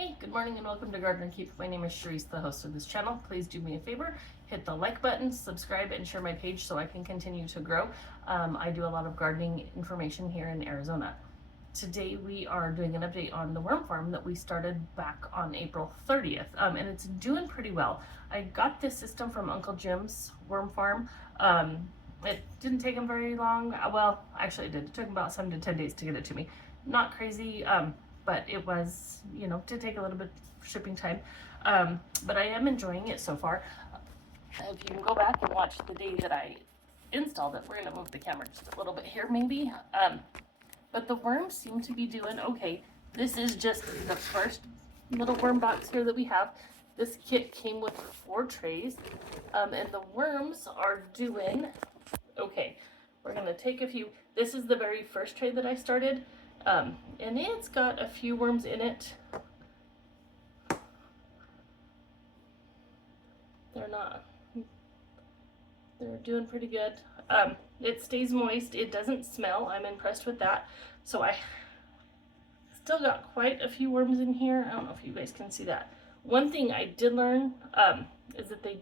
Hey, good morning and welcome to Garden and Keep. My name is Sharice, the host of this channel. Please do me a favor, hit the like button, subscribe, and share my page so I can continue to grow. I do a lot of gardening information here in Arizona. Today we are doing an update on the worm farm that we started back on April 30th, and it's doing pretty well. I got this system from Uncle Jim's worm farm. It didn't take him very long. Well, actually it did. It took him about 7 to 10 days to get it to me. Not crazy. But it was, did take a little bit of shipping time. But I am enjoying it so far. If you can go back and watch the day that I installed it, we're going to move the camera just a little bit here maybe. But the worms seem to be doing okay. This is just the first little worm box here that we have. This kit came with 4 trays, and the worms are doing okay. We're going to take a few. This is the very first tray that I started. And it's got a few worms in it. They're doing pretty good. It stays moist. It doesn't smell. I'm impressed with that. So I still got quite a few worms in here. I don't know if you guys can see that. One thing I did learn is that they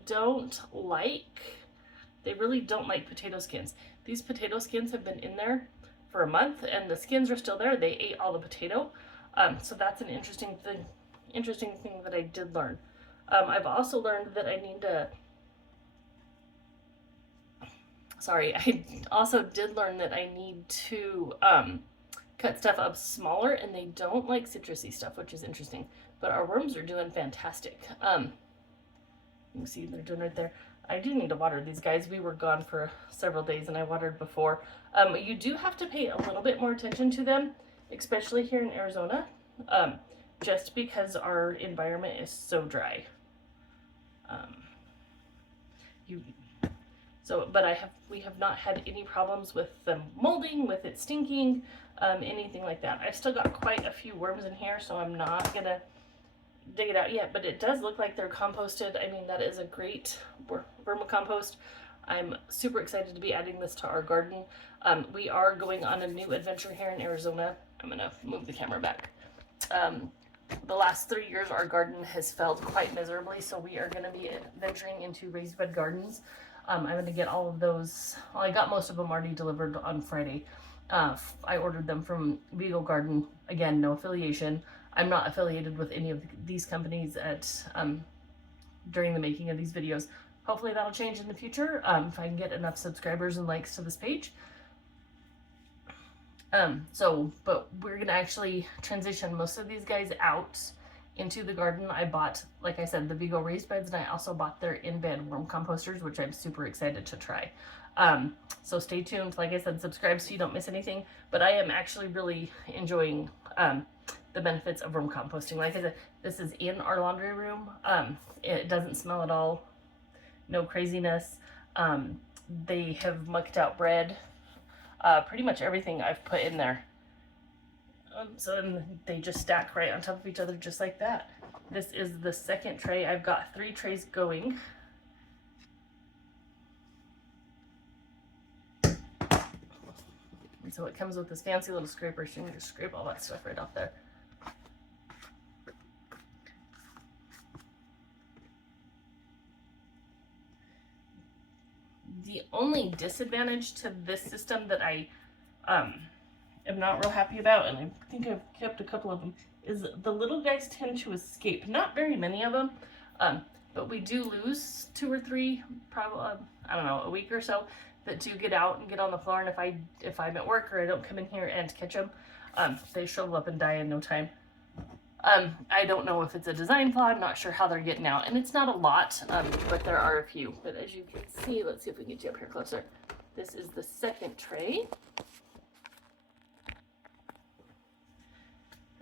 really don't like potato skins. These potato skins have been in there for a month and the skins are still there. They ate all the potato. So that's an interesting thing that I did learn. I've also learned that I also did learn that I need to cut stuff up smaller, and they don't like citrusy stuff, which is interesting. But our worms are doing fantastic. You can see they're doing right there. I do need to water these guys. We were gone for several days and I watered before. You do have to pay a little bit more attention to them, especially here in Arizona, just because our environment is so dry. We have not had any problems with them molding, with it stinking, anything like that. I've still got quite a few worms in here, so I'm not gonna dig it out yet, but it does look like they're composted. I mean, that is a great vermicompost. I'm super excited to be adding this to our garden. We are going on a new adventure here in Arizona. I'm gonna move the camera back. The last 3 years our garden has failed quite miserably, so we are gonna be venturing into raised bed gardens. I'm gonna get all of those. Well, I got most of them already delivered on Friday. I ordered them from Beagle Garden. Again, no affiliation. I'm not affiliated with any of these companies during the making of these videos. Hopefully that'll change in the future if I can get enough subscribers and likes to this page. But we're gonna actually transition most of these guys out into the garden. I bought, like I said, the Vigo raised beds, and I also bought their in-bed worm composters, which I'm super excited to try. So stay tuned. Like I said, subscribe so you don't miss anything. But I am actually really enjoying the benefits of worm composting. Like I said, this is in our laundry room. It doesn't smell at all. No craziness. They have mucked out bread. Pretty much everything I've put in there. So they just stack right on top of each other just like that. This is the second tray. I've got 3 trays going. And so it comes with this fancy little scraper, so you can just scrape all that stuff right off there. The only disadvantage to this system that I am not real happy about, and I think I've kept a couple of them, is the little guys tend to escape. Not very many of them, but we do lose 2 or 3, probably, I don't know, a week or so, that do get out and get on the floor. And if I'm at work or I don't come in here and catch them, they shrivel up and die in no time. I don't know if it's a design flaw. I'm not sure how they're getting out, and it's not a lot, but there are a few. But as you can see, let's see if we can get you up here closer. This is the second tray.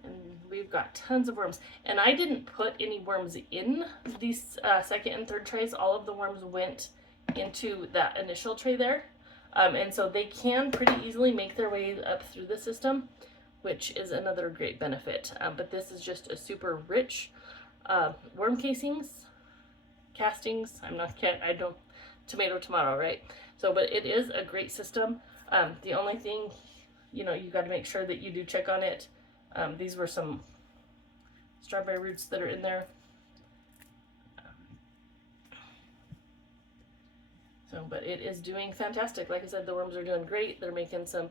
And we've got tons of worms. And I didn't put any worms in these second and third trays. All of the worms went into that initial tray there. And so they can pretty easily make their way up through the system, which is another great benefit. But this is just a super rich worm castings. Tomato, right? So, but it is a great system. The only thing, you got to make sure that you do check on it. These were some strawberry roots that are in there. So, but it is doing fantastic. Like I said, the worms are doing great. They're making some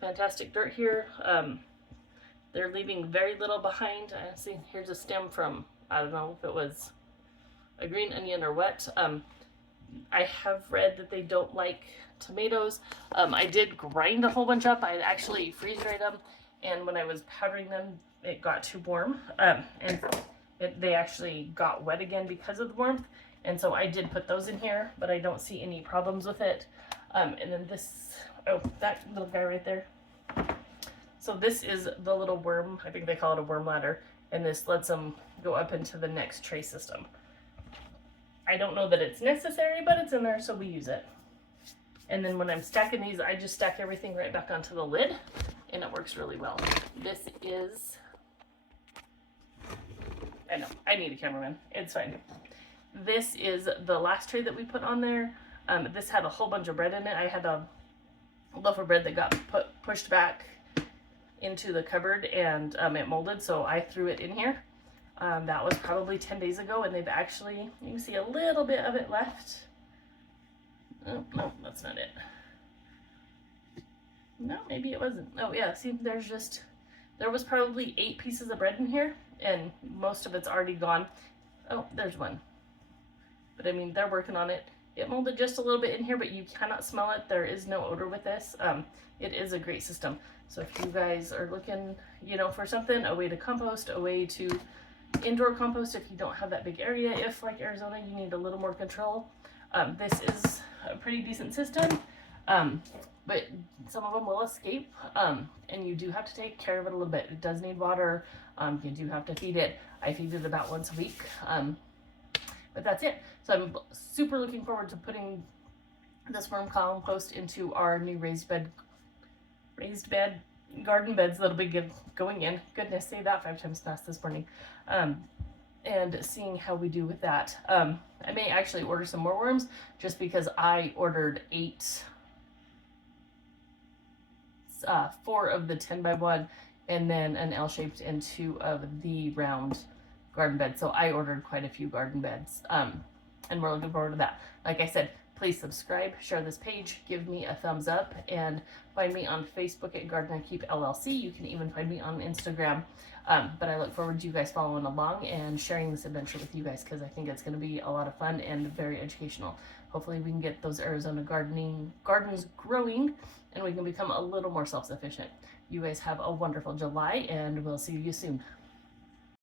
fantastic dirt here. They're leaving very little behind. I see here's a stem from, I don't know if it was a green onion or what. I have read that they don't like tomatoes. I did grind a whole bunch up. I actually freeze dried them, and when I was powdering them, it got too warm, and they actually got wet again because of the warmth. And so I did put those in here, but I don't see any problems with it. And then this, oh, that little guy right there. So this is the little worm, I think they call it a worm ladder, and this lets them go up into the next tray system. I don't know that it's necessary, but it's in there, so we use it. And then when I'm stacking these, I just stack everything right back onto the lid, and it works really well. This is, I know, I need a cameraman, it's fine. This is the last tray that we put on there. This had a whole bunch of bread in it. I had a loaf of bread that got pushed back into the cupboard, and it molded, so I threw it in here. That was probably 10 days ago, and they've actually, you can see a little bit of it left. Oh, no, that's not it. No, maybe it wasn't. Oh yeah, see, there was probably 8 pieces of bread in here, and most of it's already gone. Oh, there's one. But I mean, they're working on it. It molded just a little bit in here, but you cannot smell it. There is no odor with this. It is a great system. So if you guys are looking, you know, for something, a way to compost, a way to indoor compost if you don't have that big area, if like Arizona, you need a little more control, this is a pretty decent system. But some of them will escape, and you do have to take care of it a little bit. It does need water. You do have to feed it. I feed it about once a week. But that's it. So I'm super looking forward to putting this worm compost into our new raised bed garden beds that'll be going in. Goodness, say that 5 times fast this morning. And seeing how we do with that. I may actually order some more worms just because I ordered 4 of the 10x1 and then an L-shaped and 2 of the round garden bed. So I ordered quite a few garden beds, and we're looking forward to that. Like I said, please subscribe, share this page, give me a thumbs up, and find me on Facebook at Garden I Keep LLC. You can even find me on Instagram. But I look forward to you guys following along and sharing this adventure with you guys, because I think it's going to be a lot of fun and very educational. Hopefully we can get those Arizona gardens growing, and we can become a little more self-sufficient. You guys have a wonderful July, and we'll see you soon.